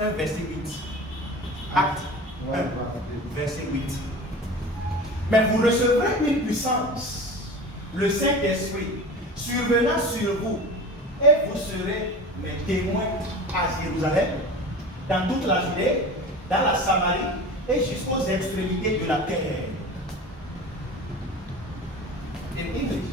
1, verset 8. Acte 1, verset 8. Mais vous recevrez une puissance, le Saint-Esprit, survenant sur vous, et vous serez mes témoins à Jérusalem, dans toute la Judée, dans la Samarie et jusqu'aux extrémités de la terre. In English.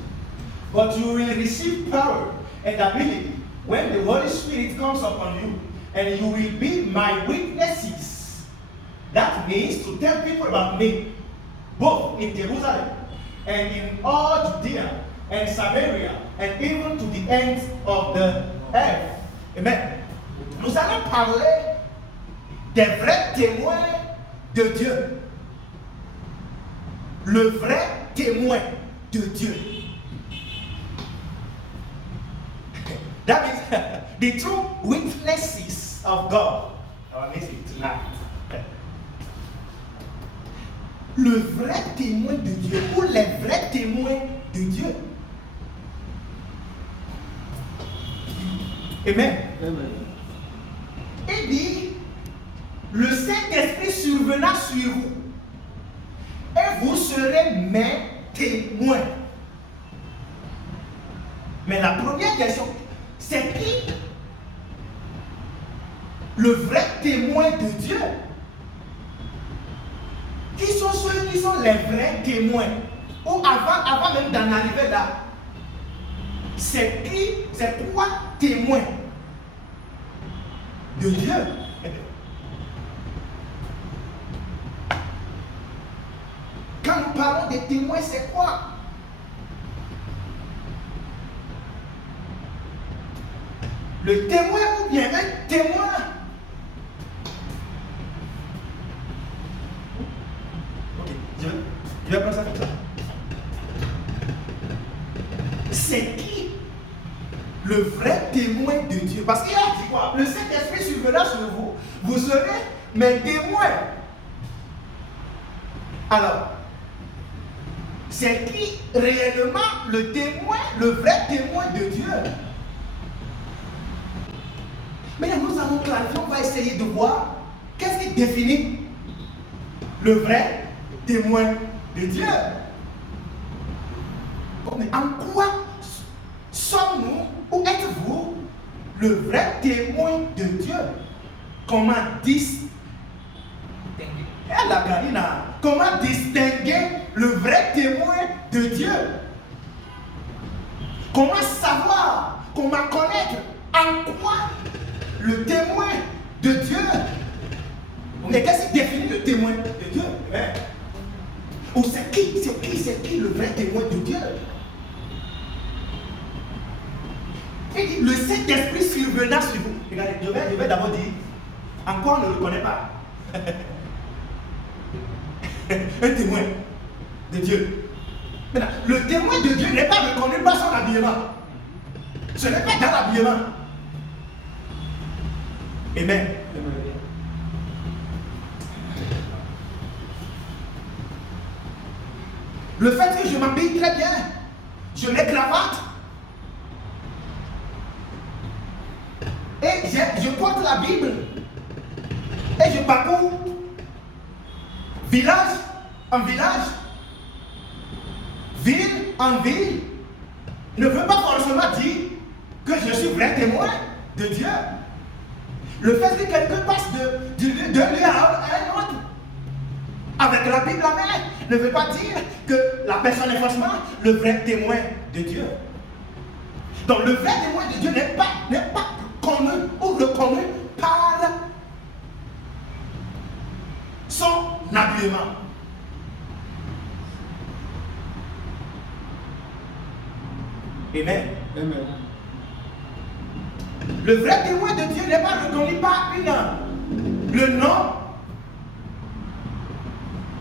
But you will receive power and ability when the Holy Spirit comes upon you, and you will be my witnesses. That means to tell people about me, both in Jerusalem and in all Judea and Samaria and even to the ends of the earth. Amen. Nous allons parler des vrais témoins de Dieu. Le vrai témoin de Dieu. That means the true witnesses of God. Our message tonight. Le vrai témoin de Dieu ou les vrais témoins de Dieu. Amen. Amen. Il dit, le Saint-Esprit survenant sur vous, et vous serez mes témoins. Mais la première question, c'est qui le vrai témoin de Dieu? Qui sont ceux qui sont les vrais témoins? Ou avant même d'en arriver là, c'est quoi témoin de Dieu? Quand nous parlons des témoins, c'est quoi? Le témoin ou bien un témoin? Ok, je vais prendre ça comme ça. C'est qui le vrai témoin de Dieu? Parce qu'il a dit quoi? Le Saint-Esprit survenant sur vous, vous serez mes témoins. Alors, c'est qui réellement le témoin, le vrai témoin de Dieu? Mais nous allons clarifier, on va essayer de voir qu'est-ce qui définit le vrai témoin de Dieu. Bon, mais en quoi sommes-nous ou êtes-vous le vrai témoin de Dieu? Comment distinguer? Comment distinguer le vrai témoin de Dieu? Comment savoir? Comment connaître? En quoi le témoin de Dieu? Mais qu'est-ce qui définit le témoin de Dieu? Ou c'est qui le vrai témoin de Dieu? Il dit, le Saint-Esprit survenant sur vous. Regardez, je vais d'abord dire, en quoi on ne le connaît pas? Un témoin de Dieu. Maintenant, le témoin de Dieu n'est pas reconnu par son habillement. Ce n'est pas dans l'habillement. Amen. Le fait que je m'habille très bien, je mets cravate, et je porte la Bible, et je parcours village en village, ville en ville, ne veut pas forcément dire que je suis vrai témoin de Dieu. Le fait que quelqu'un passe d'un lieu à un autre avec la Bible en main ne veut pas dire que la personne est forcément le vrai témoin de Dieu. Donc le vrai témoin de Dieu n'est pas connu ou reconnu par son habillement. Amen. Amen. Le vrai témoin de Dieu n'est pas reconnu par le nom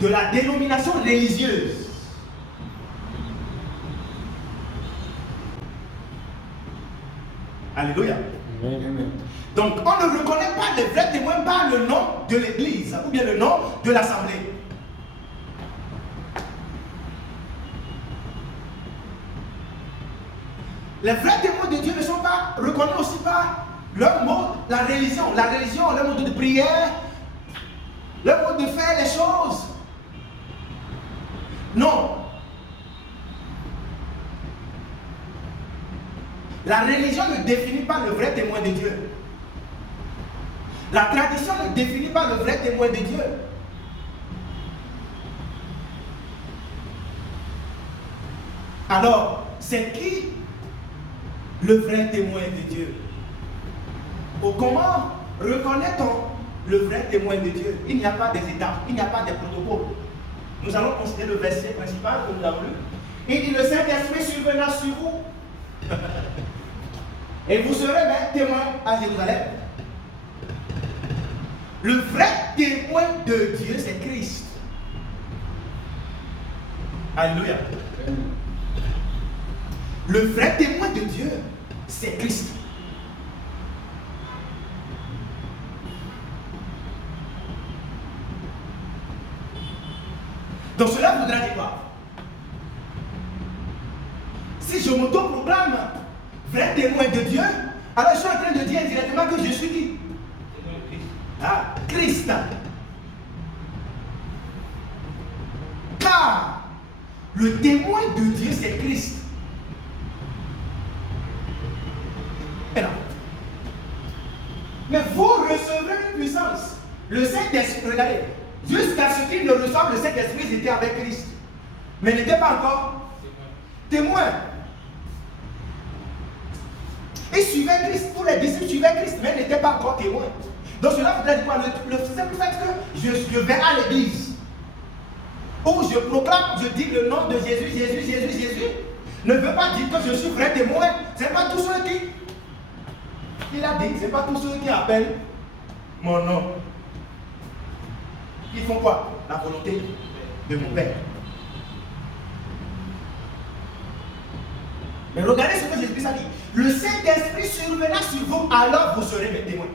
de la dénomination religieuse. Alléluia. Amen. Donc on ne reconnaît pas les vrais témoins par le nom de l'église ou bien le nom de l'assemblée. Les vrais témoins de Dieu ne sont pas reconnus aussi par leur mode, la religion, leur mode de prière, leur mode de faire les choses. Non. La religion ne définit pas le vrai témoin de Dieu. La tradition ne définit pas le vrai témoin de Dieu. Alors, c'est qui le vrai témoin de Dieu? Comment reconnaît-on le vrai témoin de Dieu? Il n'y a pas des étapes, il n'y a pas des protocoles. Nous allons considérer le verset principal que nous avons lu. Il dit, le Saint-Esprit survenant sur vous. Et vous serez mes témoins à Jérusalem. Le vrai témoin de Dieu, c'est Christ. Alléluia. Le vrai témoin de Dieu, c'est Christ. Donc cela voudra dire quoi? Si je m'auto-proclame vrai témoin de Dieu, alors je suis en train de dire directement que je suis qui? Ah, Christ. Car le témoin de Dieu, c'est Christ. Mais vous recevrez une puissance. Le Saint-Esprit, regardez, jusqu'à ce qu'ils ne reçoivent le Saint-Esprit, ils étaient avec Christ. Mais ils n'étaient pas encore témoins. Ils suivaient Christ, tous les disciples suivaient Christ, mais ils n'étaient pas encore témoins. Donc cela voudrait dire quoi? Le simple fait que je vais à l'église, où je proclame, je dis le nom de Jésus, Jésus, ne veut pas dire que je suis vrai témoin. Ce n'est pas tous ceux qui... Il a dit, ce n'est pas tous ceux qui appellent mon nom. Ils font quoi? La volonté de mon Père. Mais regardez ce que Jésus a dit. Le Saint-Esprit survenant sur vous, alors vous serez mes témoins.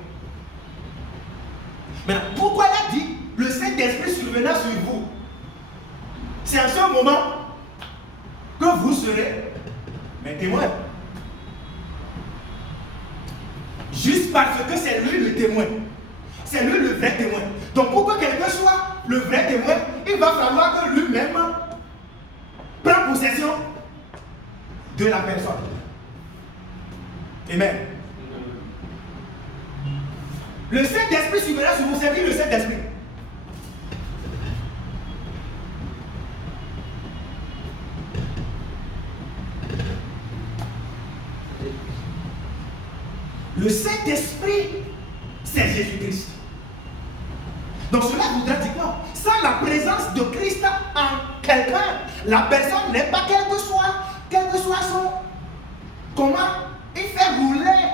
Maintenant, pourquoi il a dit le Saint-Esprit survenant sur vous? C'est à ce moment que vous serez mes témoins. Juste parce que c'est lui le témoin. C'est lui le vrai témoin. Donc pour que quelqu'un soit le vrai témoin, il va falloir que lui-même prenne possession de la personne. Amen. Le Saint-Esprit survenant sur vous, c'est qui le Saint-Esprit? Le Saint-Esprit, c'est Jésus-Christ. Donc cela voudrait dire quoi? Sans la présence de Christ en quelqu'un, la personne n'est pas quel que soit son... Comment il fait rouler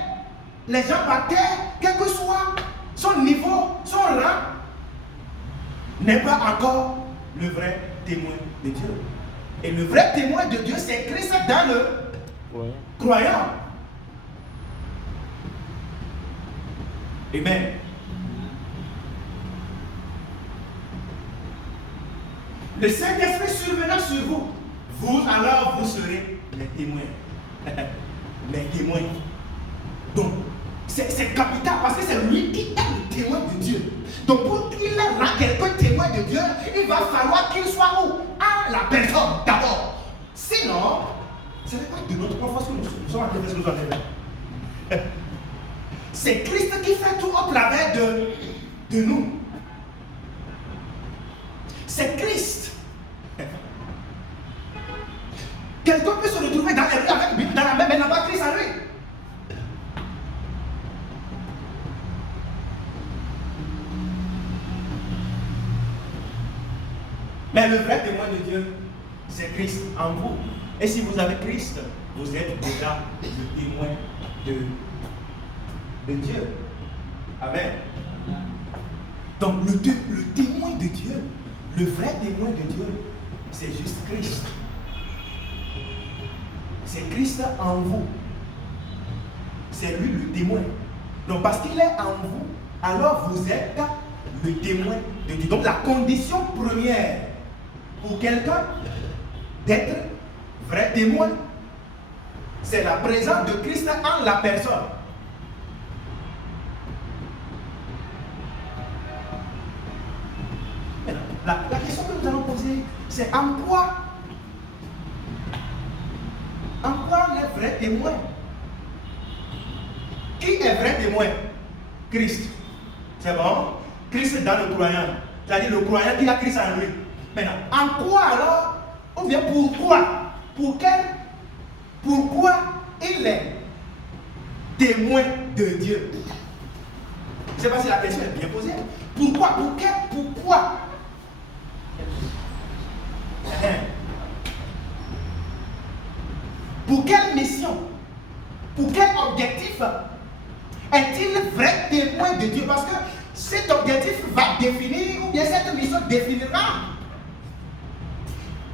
les gens par terre, quel que soit son niveau, son rang, n'est pas encore le vrai témoin de Dieu. Et le vrai témoin de Dieu, c'est Christ dans le croyant. Amen. Le Saint-Esprit survenant sur vous, vous alors vous serez les témoins. Les témoins. Donc, c'est capital parce que c'est lui qui est le témoin de Dieu. Donc, pour qu'il rende quelqu'un témoin de Dieu, il va falloir qu'il soit où? À la personne d'abord. Sinon, ce n'est pas de notre propre force que nous sommes en train de faire ce que nous avons fait. C'est Christ qui fait tout au travers de nous. C'est Christ. Quelqu'un peut se retrouver dans les rues avec Bible dans la main, mais n'a pas Christ en lui. Mais le vrai témoin de Dieu, c'est Christ en vous. Et si vous avez Christ, vous êtes déjà le témoin de Dieu. Amen. Donc le témoin de Dieu, le vrai témoin de Dieu, c'est juste Christ. C'est Christ en vous. C'est lui le témoin. Donc parce qu'il est en vous, alors vous êtes le témoin de Dieu. Donc la condition première pour quelqu'un d'être vrai témoin, c'est la présence de Christ en la personne. La question que nous allons poser, c'est en quoi on est vrai témoin? Qui est vrai témoin? Christ. C'est bon? Christ est dans le croyant. C'est-à-dire le croyant qui a Christ en lui. Maintenant, en quoi alors? Ou bien pourquoi? Pourquoi il est témoin de Dieu? Je ne sais pas si la question est bien posée. Pourquoi? Pourquoi? Pour quelle mission? Pour quel objectif est-il vrai témoin de Dieu? Parce que cet objectif va définir, ou bien cette mission définira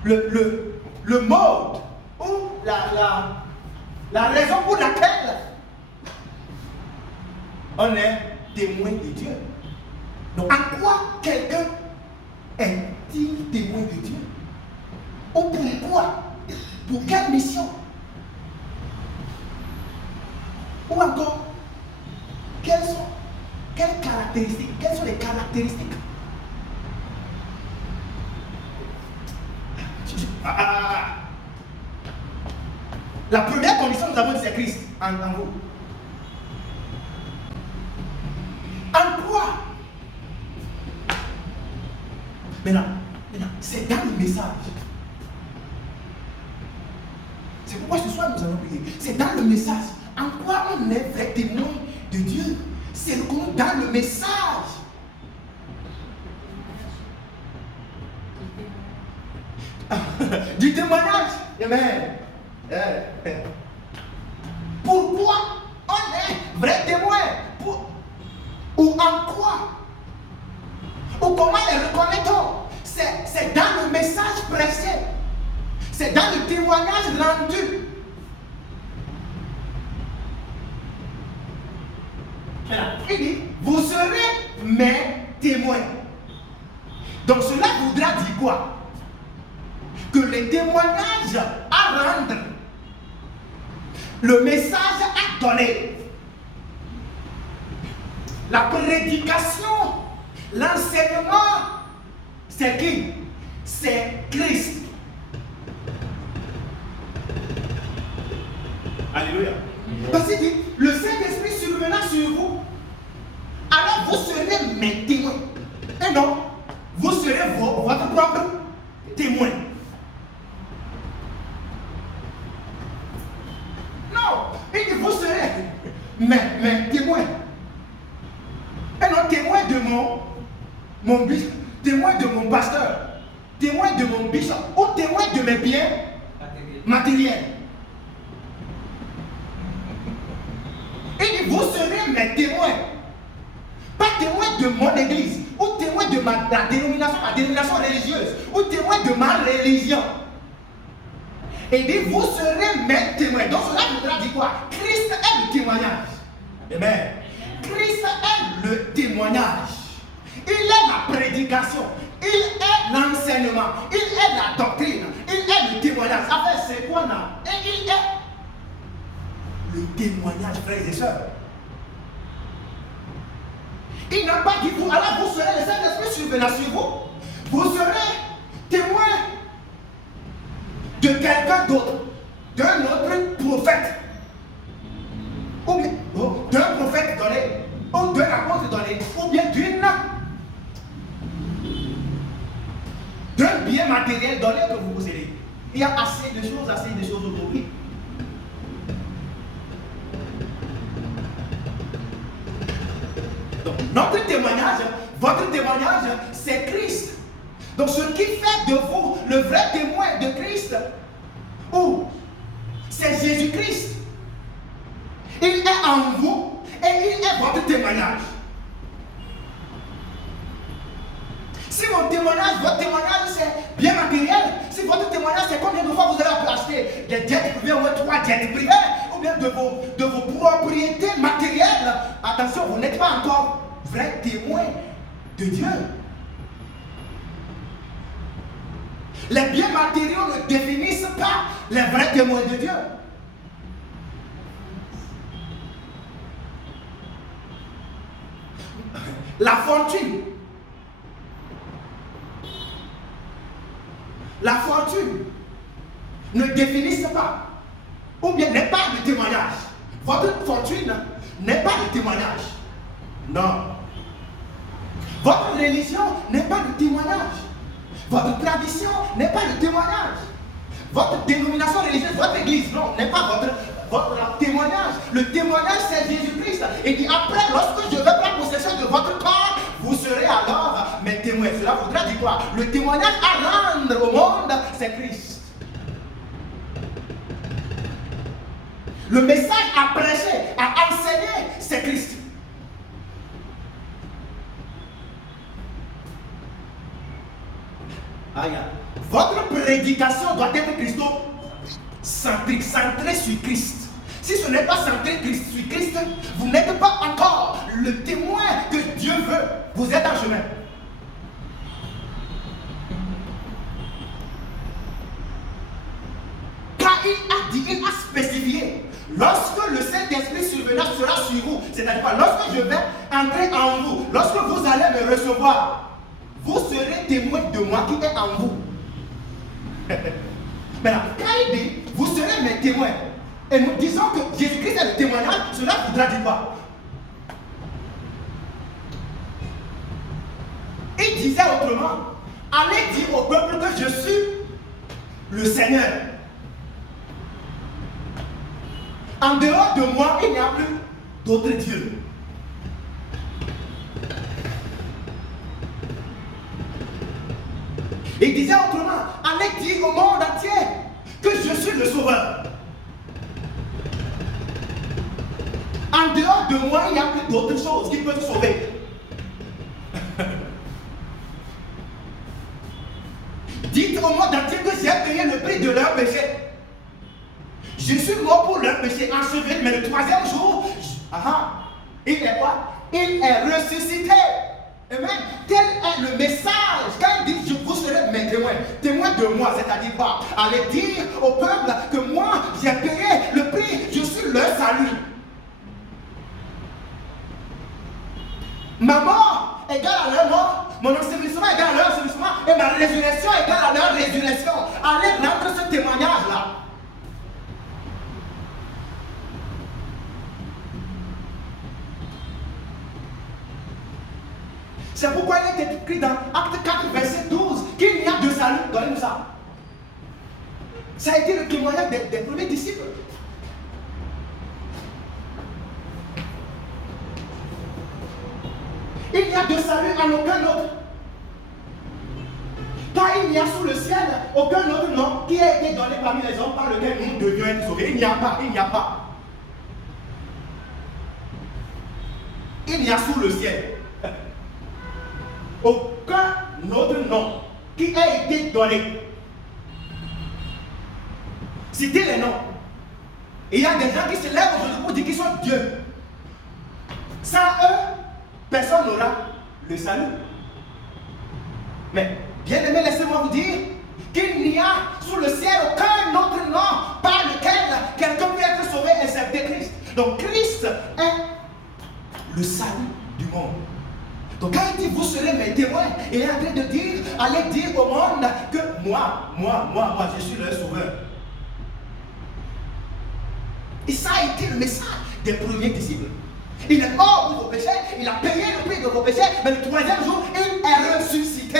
le mode ou la raison pour laquelle on est témoin de Dieu. Donc, en quoi quelqu'un est-il témoin de Dieu? Ou pourquoi? Pour quelle mission? Ou encore, quelles sont les caractéristiques? La première condition, nous avons dit, c'est Christ en vous. En quoi? Maintenant, c'est dans le message. C'est pourquoi ce soir nous allons prier. C'est dans le message. En quoi on est vrai témoin de Dieu? C'est dans le message. Du témoignage. Amen. Pourquoi on est vrai témoin? Ou en quoi? Ou comment les reconnaît-on? C'est dans le message prêché. C'est dans le témoignage rendu. Il dit, vous serez mes témoins. Donc cela voudra dire quoi? Que les témoignages à rendre, le message à donner, la prédication, l'enseignement, c'est qui? C'est Christ. Alléluia. Parce qu'il dit, le Saint-Esprit survenant sur vous, alors vous serez mes témoins. Et non, vous serez votre propre témoin. Non, il dit, vous serez mes témoins. Et non, témoin de mon bishop, témoin de mon pasteur, témoin de mon bishop, ou témoin de mes biens matériels. Il dit, vous serez mes témoins. Pas témoin de mon église, ou témoin de ma dénomination religieuse, ou témoin de ma religion. Il dit, vous serez mes témoins. Donc cela voudra dire quoi? Christ est le témoignage. Amen. Christ est le témoignage. Il est la prédication. Il est l'enseignement. Il est la doctrine. Il est le témoignage. Enfin, c'est quoi là? Et il est le témoignage, frères et sœurs. Il n'a pas dit vous, alors vous serez le Saint-Esprit survenant sur vous. Vous serez témoin de quelqu'un d'autre, d'un autre prophète, ou d'un prophète donné, ou d'un apôtre donné, ou bien d'un bien matériel donné que vous possédez. Il y a assez de choses aujourd'hui. Donc, notre témoignage, votre témoignage, c'est Christ. Donc, ce qui fait de vous le vrai témoin de Christ, c'est Jésus-Christ. Il est en vous et il est votre témoignage. Si votre témoignage c'est bien matériel, si votre témoignage c'est combien de fois vous avez acheté des jets privés ou 3 jets privés, ou bien de vos propriétés matérielles, attention, vous n'êtes pas encore vrai témoin de Dieu. Les biens matériaux ne définissent pas les vrais témoins de Dieu. La fortune, la fortune ne définissent pas, ou bien n'est pas le témoignage. Votre fortune n'est pas le témoignage. Non. Votre religion n'est pas le témoignage. Votre tradition n'est pas le témoignage. Votre dénomination religieuse, votre église, non, n'est pas votre témoignage. Le témoignage, c'est Jésus-Christ. Et dit après, lorsque je vais prendre possession de votre corps, vous serez alors mes témoins. Cela voudra dire quoi? Le témoignage à rendre au monde, c'est Christ. Le message à prêcher, à enseigner, c'est Christ. Votre prédication doit être christocentrique, centrée sur Christ. Si ce n'est pas centré sur Christ, vous n'êtes pas encore le témoin que Dieu veut. Vous êtes en chemin. Car il a dit, il a spécifié, lorsque le Saint-Esprit survenant sera sur vous, c'est-à-dire lorsque je vais entrer en vous, lorsque vous allez me recevoir, vous serez témoin de moi qui est en vous. Maintenant, quand il dit, vous serez mes témoins, et nous disons que Jésus-Christ est le témoignage, cela voudra dire quoi? Il disait autrement, allez dire au peuple que je suis le Seigneur. En dehors de moi, il n'y a plus d'autres dieux. Il disait autrement, allez dire au monde entier que je suis le sauveur. En dehors de moi, il n'y a plus d'autres choses qui peuvent sauver. Dites au monde entier que j'ai payé le prix de leur péché. Je suis mort pour leur péché, enseveli, mais le troisième jour, il est quoi? Il est ressuscité. Amen. Tel est le message. Quand il dit, vous serez mes témoins, témoins de moi, c'est-à-dire quoi? Allez dire au peuple que moi, j'ai payé le prix, je suis leur salut. Ma mort égale à leur mort, mon ensevelissement égale à leur ensevelissement, et ma résurrection égale à leur résurrection. Allez rendre ce témoignage-là. C'est pourquoi il est écrit dans Acte 4, verset 12, qu'il n'y a de salut. Donnez-nous ça. Ça a été le témoignage des premiers disciples. Il n'y a de salut en aucun autre. Car il n'y a sous le ciel aucun autre nom qui a été donné parmi les hommes par lequel nous devions être sauvés. Il n'y a pas, il n'y a pas. Il n'y a sous le ciel aucun autre nom qui a été donné. Citez les noms. Il y a des gens qui se lèvent aujourd'hui pour dire qu'ils sont Dieu. Sans eux, personne n'aura le salut. Mais, bien aimé, laissez-moi vous dire qu'il n'y a sous le ciel aucun autre nom par lequel quelqu'un peut être sauvé excepté Christ. Donc Christ est le salut du monde. Donc quand il dit vous serez mes témoins, il est en train de dire, allez dire au monde que moi, je suis le sauveur. Et ça a été le message des premiers disciples. Il est mort pour vos péchés, il a payé le prix de vos péchés, mais le troisième jour, il est ressuscité.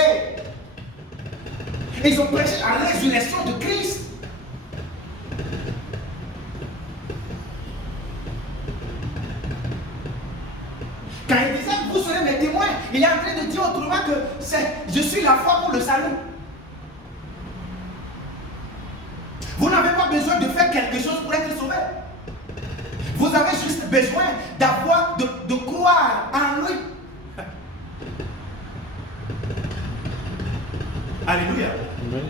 Et ils ont prêché la résurrection de Christ. Quand il disait vous serez mes témoins, il est en train de dire autrement que je suis la foi pour le salut. Vous n'avez pas besoin de faire quelque chose pour être sauvé. Vous avez juste besoin d'avoir, de croire en lui. Alléluia. Amen.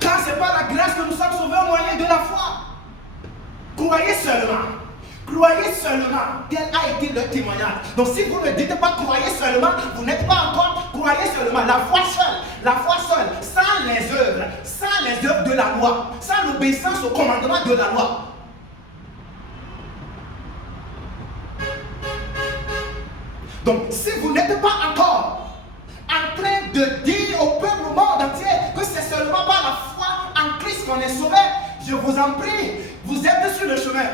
Car c'est par la grâce que nous sommes sauvés au moyen de la foi. Croyez seulement. Croyez seulement. Tel a été le témoignage. Donc si vous ne dites pas croyez seulement, vous n'êtes pas encore croyez seulement. La foi seule, sans les œuvres de la loi, sans l'obéissance au commandement de la loi. Donc si vous n'êtes pas encore de dire au peuple au monde entier que c'est seulement par la foi en Christ qu'on est sauvé. Je vous en prie, vous êtes sur le chemin.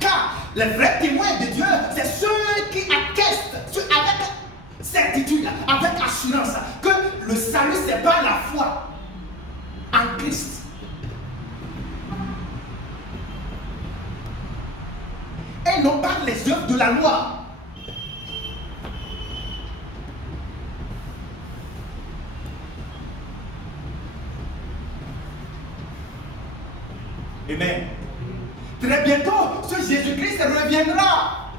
Car les vrais témoins de Dieu, c'est ceux qui attestent avec certitude, avec assurance, que le salut, c'est par la foi en Christ. Et non par les œuvres de la loi. Amen. Très bientôt, ce Jésus-Christ reviendra.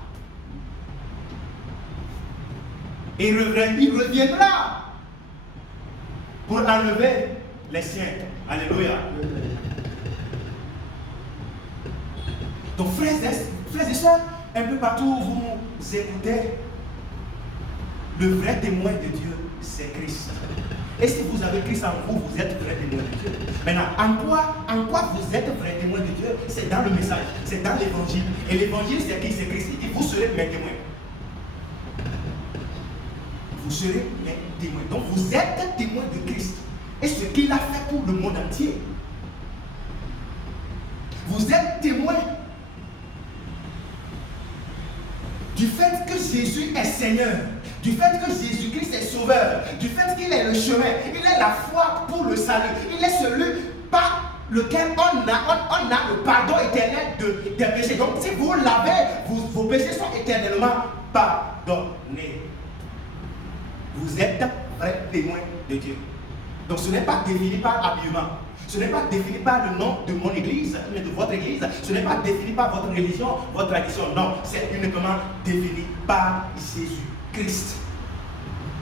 Et il reviendra pour enlever les siens. Alléluia. Donc frères et sœurs, un peu partout où vous écoutez, le vrai témoin de Dieu, c'est Christ. Et si vous avez Christ en vous, vous êtes vrai témoin de Dieu. Maintenant, en quoi vous êtes vrai témoin de Dieu? C'est dans le message, c'est dans l'évangile. Et l'évangile, c'est qui? C'est Christ. Il dit, vous serez mes témoins. Vous serez mes témoins. Donc vous êtes témoin de Christ. Et ce qu'il a fait pour le monde entier. Vous êtes témoin du fait que Jésus est Seigneur, du fait que Jésus-Christ est Sauveur, du fait qu'il est le chemin, il est la foi pour le salut, il est celui par lequel on a le pardon éternel des péchés. Donc si vous l'avez, vos péchés sont éternellement pardonnés. Vous êtes vrai témoin de Dieu. Donc ce n'est pas défini par habillement. Ce n'est pas défini par le nom de mon église, mais de votre église. Ce n'est pas défini par votre religion, votre tradition. Non, c'est uniquement défini par Jésus-Christ.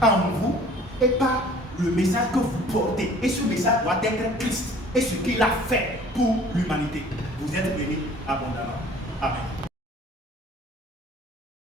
En vous et par le message que vous portez. Et ce message doit être Christ et ce qu'il a fait pour l'humanité. Vous êtes bénis abondamment. Amen.